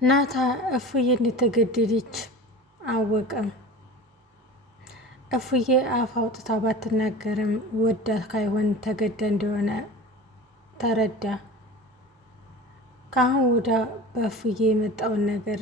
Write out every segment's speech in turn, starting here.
ናታ እፉዬ እንደተገደለች አወቀ። እፉዬ አፍ አውጥታ ባትናገርም ወዳ ካይሆን ተገዳ እንደሆነ ተረዳ። ከአሁን ወዳ በእፉዬ የመጣውን ነገር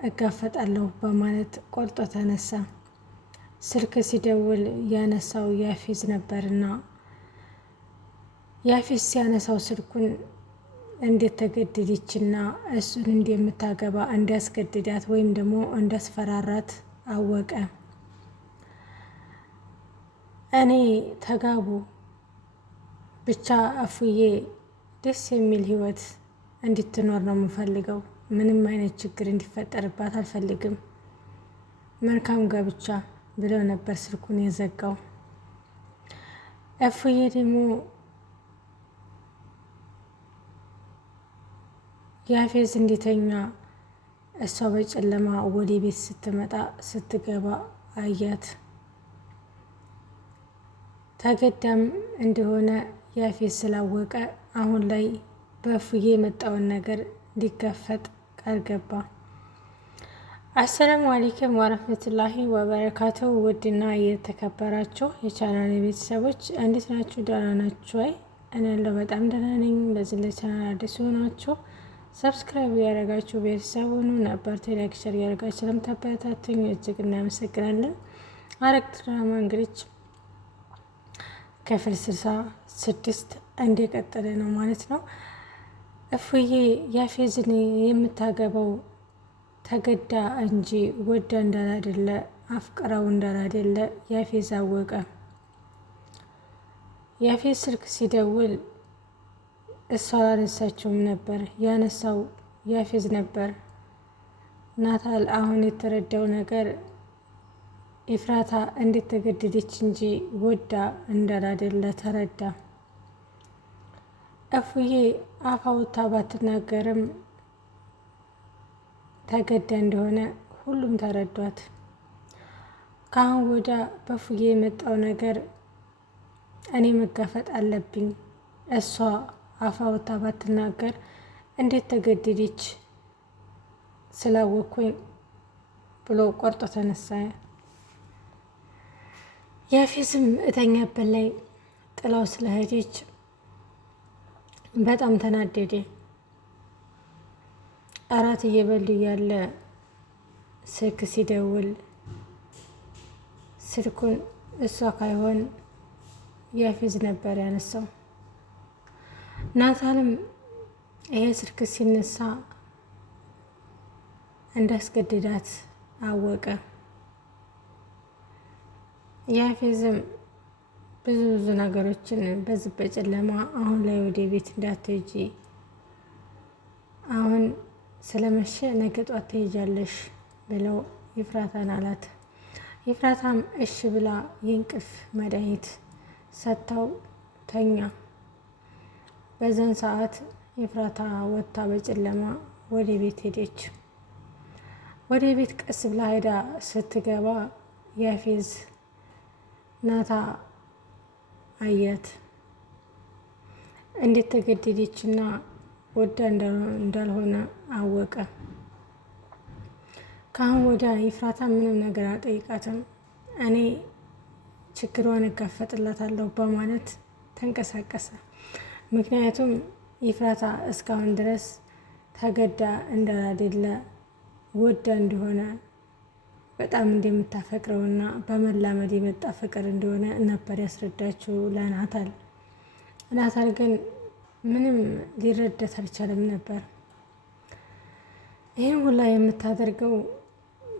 እጋፈጣለሁ በማለት ቆርጦ ተነሳ። ስልክ ሲደውል ያነሳው ያፌዝ ነበርና ያፌዝ ሲያነሳው ስልኩን እንዴት ተገደለችና እሱን እንደምታገባ እንዲያስገድዳት ወይም ደግሞ እንዲያስፈራራት አወቀ። እኔ ተጋቡ ብቻ እፉዬ ደስ የሚል ህይወት እንድትኖር ነው የምፈልገው። ምንም አይነት ችግር እንዲፈጠርባት አልፈልግም። መልካም ጋብቻ ብለው ነበር ስልኩን የዘጋው። እፉዬ ደግሞ ያፌዝ እንዲተኛ እሷ በጨለማ ወደ ቤት ስትገባ አያት። ተገዳም እንደሆነ ያፌዝ ስላወቀ አሁን ላይ በእፉዬ የመጣውን ነገር እንዲጋፈጥ ቃል ገባ። አሰላሙ አለይኩም ወረህመቱላሂ ወበረካቱሁ። ውድና የተከበራችሁ የቻናል ቤተሰቦች እንዴት ናችሁ? ደህና ናችሁ? እኔ ያለው በጣም ደህና ነኝ። ለዚህ ለቻናል አዲስ ሆናችሁ ሰብስክራይብ ያደረጋችሁ ቤተሰብ ሁኑ። ነበር ላይክ፣ ሼር ያደረጋችሁ ስለምታበረታቱኝ እጅግ እናመሰግናለን። ሐረግ ድራማ እንግዲህ ክፍል 66 እንደቀጠለ ነው ማለት ነው። እፉዬ ያፌዝን የምታገባው ተገዳ እንጂ ወዳ እንዳላደለ አፍቅራው እንዳላደለ ያፌዝ አወቀ። ያፌዝ ስልክ ሲደውል እሷ አላነሳችውም ነበር፣ ያነሳው ያፌዝ ነበር። ናታል አሁን የተረዳው ነገር ኤፍራታ እንዴት ተገደደች እንጂ ወዳ እንዳላደለ ተረዳ። እፉዬ አፍ አውጥታ ባትናገርም ተገዳ እንደሆነ ሁሉም ተረዷት። ከአሁን ወዳ በእፉዬ የመጣው ነገር እኔ መጋፈጥ አለብኝ። እሷ አፍ አውጥታ ባትናገር እንዴት ተገደደች ስላወኩኝ ብሎ ቆርጦ ተነሳ። ያፌዝም እተኛበት ላይ ጥላው ስለሄደች በጣም ተናደደ። እራት እየበሉ ያለ ስልክ ሲደውል ስልኩን እሷ ካይሆን ያፌዝ ነበር ያነሳው። ናታልም ይሄ ስልክ ሲነሳ እንዳስገድዳት አወቀ። ያፌዝም ብዙ ነገሮችን በዚህ በጨለማ አሁን ላይ ወደ ቤት እንዳትሄጂ፣ አሁን ስለመሸ ነገ ጧት ትሄጃለሽ ብለው ይፍራታን አላት። ይፍራታም እሺ ብላ የእንቅልፍ መድኃኒት ሰጥታው ተኛ። በዛን ሰዓት ይፍራታ ወጥታ በጨለማ ወደ ቤት ሄደች። ወደ ቤት ቀስ ብላ ሄዳ ስትገባ ያፌዝ ናታ አያት። እንዴት ተገደደችና ወዳ እንዳልሆነ አወቀ። ከአሁን ወዳ ይፍራታ ምንም ነገር አልጠይቃትም፣ እኔ ችግሯን እጋፈጥላታለሁ በማለት ተንቀሳቀሰ። ምክንያቱም ይፍራታ እስካሁን ድረስ ተገዳ እንዳላደለ ወዳ እንደሆነ በጣም እንደምታፈቅረውና በመላመድ የመጣ ፍቅር እንደሆነ ነበር ያስረዳችው ለናታል። ናታል ግን ምንም ሊረዳት አልቻለም ነበር። ይህን ሁላ የምታደርገው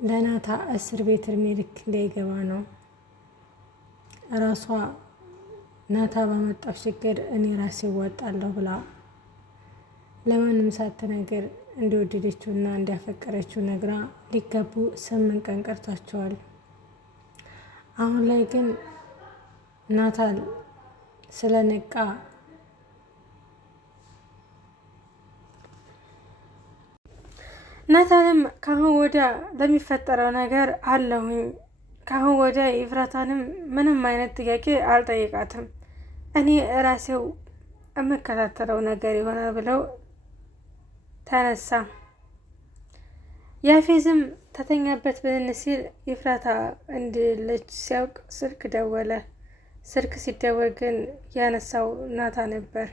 ለናታ እስር ቤት እድሜ ልክ እንዳይገባ ነው። ራሷ ናታ ባመጣው ችግር እኔ ራሴ እወጣለሁ ብላ ለማንም ሳትነግር እንደወደደችውና እንዳፈቀረችው ነግራ ሊጋቡ 8 ቀን ቀርቷቸዋል። አሁን ላይ ግን ናታል ስለነቃ ናታልም ካሁን ወዲያ ለሚፈጠረው ነገር አለሁኝ፣ ካሁን ወዲያ ኤፍራታንም ምንም አይነት ጥያቄ አልጠይቃትም፣ እኔ ራሴው የምከታተለው ነገር ይሆናል ብለው ተነሳ። ያፌዝም ተተኛበት ብን ሲል ኤፍራታ እንድለች ሲያውቅ ስልክ ደወለ። ስልክ ሲደወል ግን ያነሳው ናታ ነበር።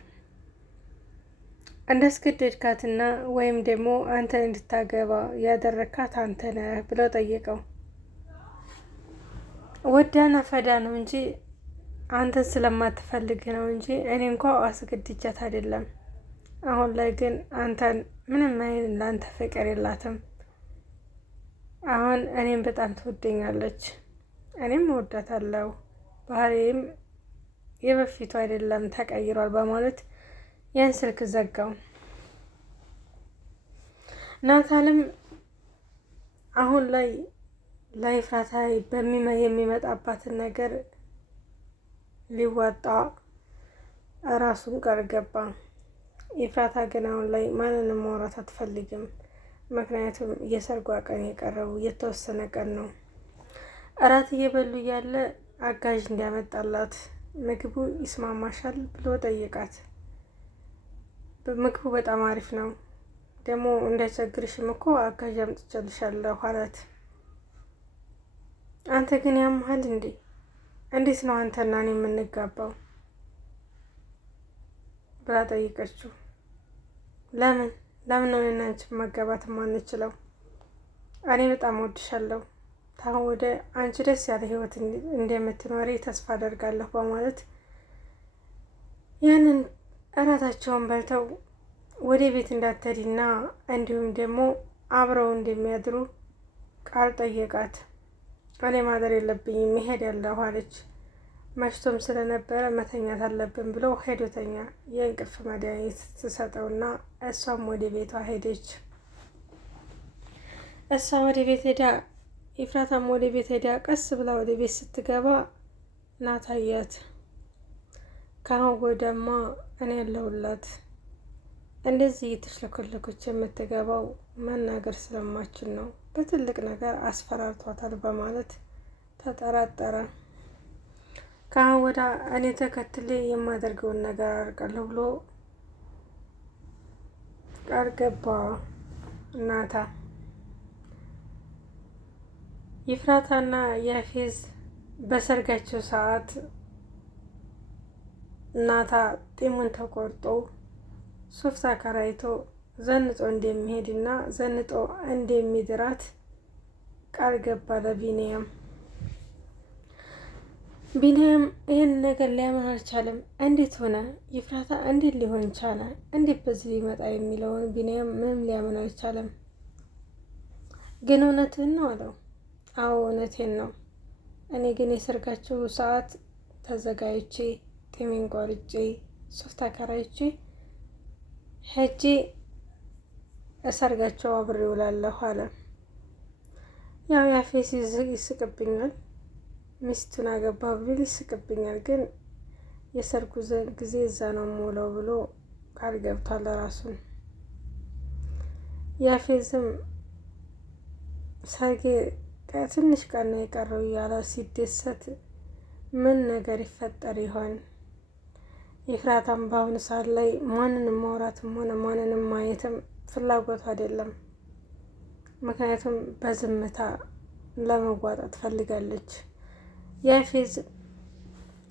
እንዳስገደድካትና ወይም ደግሞ አንተን እንድታገባ ያደረካት አንተ ነህ ብሎ ጠየቀው። ወዳና ፈዳ ነው እንጂ አንተን ስለማትፈልግ ነው እንጂ እኔ እንኳ አስገድጃት አይደለም። አሁን ላይ ግን አንተን ምንም አይነት ለአንተ ፍቅር የላትም። አሁን እኔም በጣም ትወደኛለች፣ እኔም እወዳታለሁ። ባህሪም የበፊቱ አይደለም ተቀይሯል በማለት ያን ስልክ ዘጋው። ናታልም አሁን ላይ ለኤፍራታ የሚመጣባትን ነገር ሊዋጣ ራሱን ቃል ገባ። ኤፍራታ ግን አሁን ላይ ማንንም ማውራት አትፈልግም። ምክንያቱም የሰርጓ ቀን የቀረው የተወሰነ ቀን ነው። እራት እየበሉ እያለ አጋዥ እንዲያመጣላት ምግቡ ይስማማሻል ብሎ ጠየቃት። ምግቡ በጣም አሪፍ ነው፣ ደግሞ እንዳይቸግርሽም እኮ አጋዥ አምጥቼልሻለሁ አላት። አንተ ግን ያምሃል እንዴ? እንዴት ነው አንተና እኔ የምንጋባው ብላ ጠይቀችው። ለምን ነው እኔና አንቺ መጋባት የማንችለው? እኔ በጣም ወድሻለሁ። ታሁን ወደ አንቺ ደስ ያለ ህይወት እንደምትኖሪ ተስፋ አደርጋለሁ በማለት ያንን እራታቸውን በልተው ወደ ቤት እንዳትሄድና እንዲሁም ደግሞ አብረው እንደሚያድሩ ቃል ጠየቃት። እኔ ማደር የለብኝም እሄዳለሁ አለች። መሽቶም ስለነበረ መተኛት አለብን ብሎ ሄዶተኛ የእንቅልፍ መድኃኒት ትሰጠውና እሷም ወደ ቤቷ ሄደች። እሷ ወደ ቤት ሄዳ ኤፍራታም ወደ ቤት ሄዳ ቀስ ብላ ወደ ቤት ስትገባ ናታያት። ካሁን ወደማ እኔ ያለሁላት እንደዚህ እየተሽለኮለኮች የምትገባው መናገር ስለማችን ነው፣ በትልቅ ነገር አስፈራርቷታል በማለት ተጠራጠረ። ካሁን ወዳ እኔ ተከትሌ የማደርገውን ነገር አርቃለሁ ብሎ ቃል ገባ ናታ። ኤፍራታና ያፌዝ በሰርጋቸው ሰዓት ናታ ጢሙን ተቆርጦ ሱፍ ተከራይቶ ዘንጦ እንደሚሄድና ዘንጦ እንደሚድራት ቃል ገባ ለቢኒያም። ቢኒያም ይህን ነገር ሊያምን አልቻለም። እንዴት ሆነ? ኤፍራታ እንዴት ሊሆን ቻለ? እንዴት በዚህ ሊመጣ የሚለውን ቢኒያም ምንም ሊያምን አልቻለም። ግን እውነትህን ነው አለው። አዎ እውነቴን ነው። እኔ ግን የሰርጋቸው ሰዓት ተዘጋጅቼ ጢሜን ቆርጬ ሱፍ ተከራይቼ ሄጄ እሰርጋቸው አብሬ እውላለሁ አለ። ያው ያፌዝ ይስቅብኛል፣ ሚስቱን አገባ ብሎ ይስቅብኛል፣ ግን የሰርጉ ጊዜ እዛ ነው የምውለው ብሎ ቃል ገብቷል ራሱን። ያፌዝም ሰርጌ ትንሽ ቀን ነው የቀረው እያለ ሲደሰት ምን ነገር ይፈጠር ይሆን? ኤፍራታም በአሁኑ ሰዓት ላይ ማንንም ማውራትም ሆነ ማንንም ማየትም ፍላጎቱ አይደለም። ምክንያቱም በዝምታ ለመዋጣት ትፈልጋለች። ያፌዝ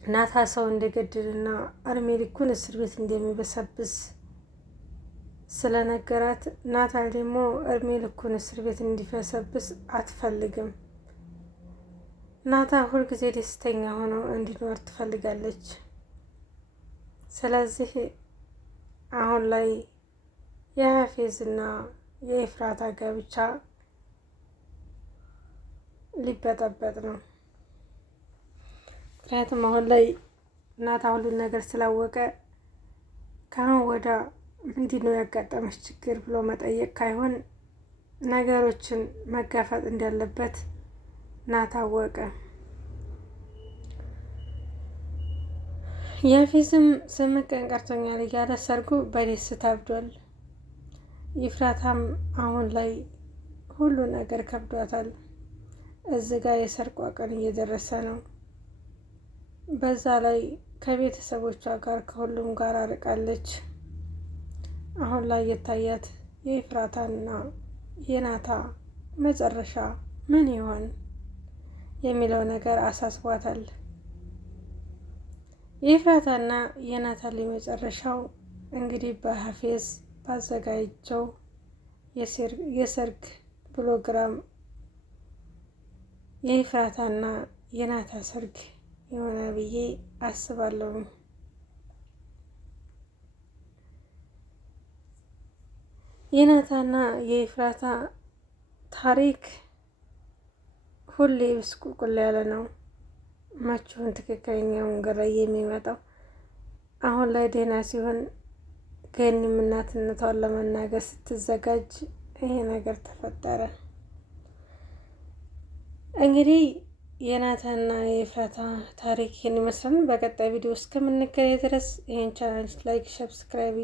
ናታ ሰው እንደገደልና እድሜ ልኩን እስር ቤት እንደሚበሰብስ ስለነገራት ናታል ደግሞ እድሜ ልኩን እስር ቤት እንዲበሰብስ አትፈልግም። ናታ ሁልጊዜ ደስተኛ ሆኖ እንዲኖር ትፈልጋለች። ስለዚህ አሁን ላይ የያፌዝና የኤፍራታ ጋብቻ ሊበጠበጥ ነው። ምክንያቱም አሁን ላይ ናታ ሁሉን ነገር ስላወቀ ከአሁን ወዳ ምንድን ነው ያጋጠመች ችግር ብሎ መጠየቅ ካይሆን ነገሮችን መጋፈጥ እንዳለበት ናታ አወቀ። ያፌዝም 8 ቀን ቀርቶኛል እያለ ሰርጉ በደስታ አብዷል። ኤፍራታም አሁን ላይ ሁሉ ነገር ከብዷታል። እዚህ ጋር የሰርጓ ቀን እየደረሰ ነው። በዛ ላይ ከቤተሰቦቿ ጋር ከሁሉም ጋር አርቃለች። አሁን ላይ የታያት የኤፍራታና የናታ መጨረሻ ምን ይሆን የሚለው ነገር አሳስቧታል። የኤፍራታና የናታሊ መጨረሻው እንግዲህ በሀፌዝ ባዘጋጀው የሰርግ ፕሮግራም የኤፍራታና የናታ ሰርግ የሆነ ብዬ አስባለሁ። የናታና የኤፍራታ ታሪክ ሁሌ ብስቁልቁል ያለ ነው። መቼውን ትክክለኛው መንገድ ላይ የሚመጣው አሁን ላይ ደህና ሲሆን ገኒም እናትነቷን ለመናገር ስትዘጋጅ ይሄ ነገር ተፈጠረ። እንግዲህ የናታና የኤፍራታ ታሪክ ይህን ይመስላል። በቀጣይ ቪዲዮ እስከምንገናኝ ድረስ ይህን ቻናል ላይክ፣ ሰብስክራይብ